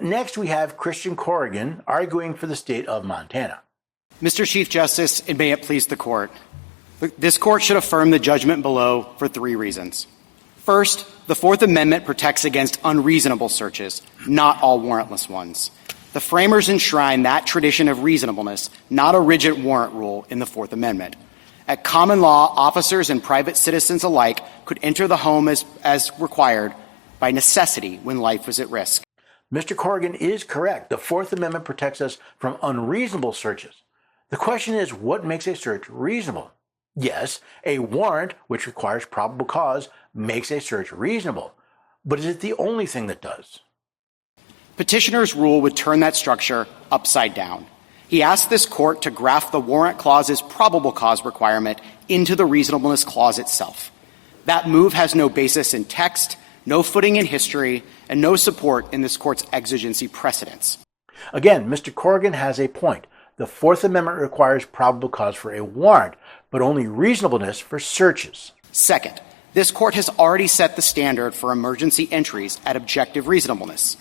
Next, we have Christian Corrigan arguing for the state of Montana. Mr. Chief Justice, and may it please the court. This court should affirm the judgment below for 3 reasons. First, the Fourth Amendment protects against unreasonable searches, not all warrantless ones. The framers enshrine that tradition of reasonableness, not a rigid warrant rule, in the Fourth Amendment. At common law, officers and private citizens alike could enter the home as required by necessity when life was at risk. Mr. Corrigan is correct. The Fourth Amendment protects us from unreasonable searches. The question is, what makes a search reasonable? Yes, a warrant, which requires probable cause, makes a search reasonable. But is it the only thing that does? Petitioner's rule would turn that structure upside down. He asked this court to graft the warrant clause's probable cause requirement into the reasonableness clause itself. That move has no basis in text, no footing in history, and no support in this court's exigency precedents. Again, Mr. Corrigan has a point. The Fourth Amendment requires probable cause for a warrant, but only reasonableness for searches. Second, this court has already set the standard for emergency entries at objective reasonableness.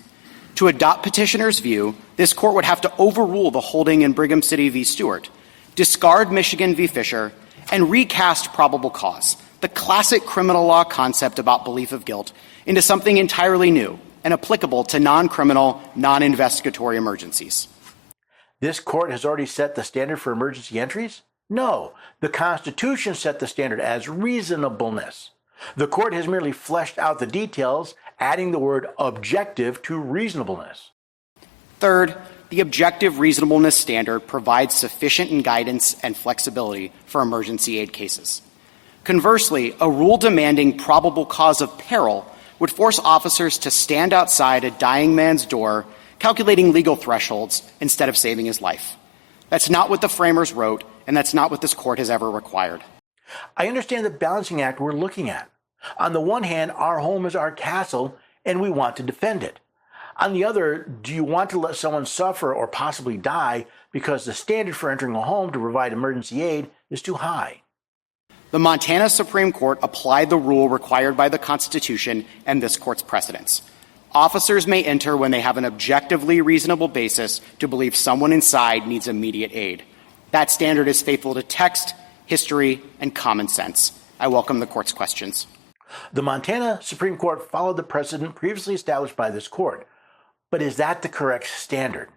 To adopt petitioner's view, this court would have to overrule the holding in Brigham City v. Stewart, discard Michigan v. Fisher, and recast probable cause, the classic criminal law concept about belief of guilt, into something entirely new and applicable to non-criminal, non-investigatory emergencies. This court has already set the standard for emergency entries? No, the Constitution set the standard as reasonableness. The court has merely fleshed out the details, adding the word objective to reasonableness. Third, the objective reasonableness standard provides sufficient guidance and flexibility for emergency aid cases. Conversely, a rule demanding probable cause of peril would force officers to stand outside a dying man's door, calculating legal thresholds instead of saving his life. That's not what the framers wrote, and that's not what this court has ever required. I understand the balancing act we're looking at. On the one hand, our home is our castle, and we want to defend it. On the other, do you want to let someone suffer or possibly die because the standard for entering a home to provide emergency aid is too high? The Montana Supreme Court applied the rule required by the Constitution and this court's precedents. Officers may enter when they have an objectively reasonable basis to believe someone inside needs immediate aid. That standard is faithful to text, history, and common sense. I welcome the court's questions. The Montana Supreme Court followed the precedent previously established by this court. But is that the correct standard?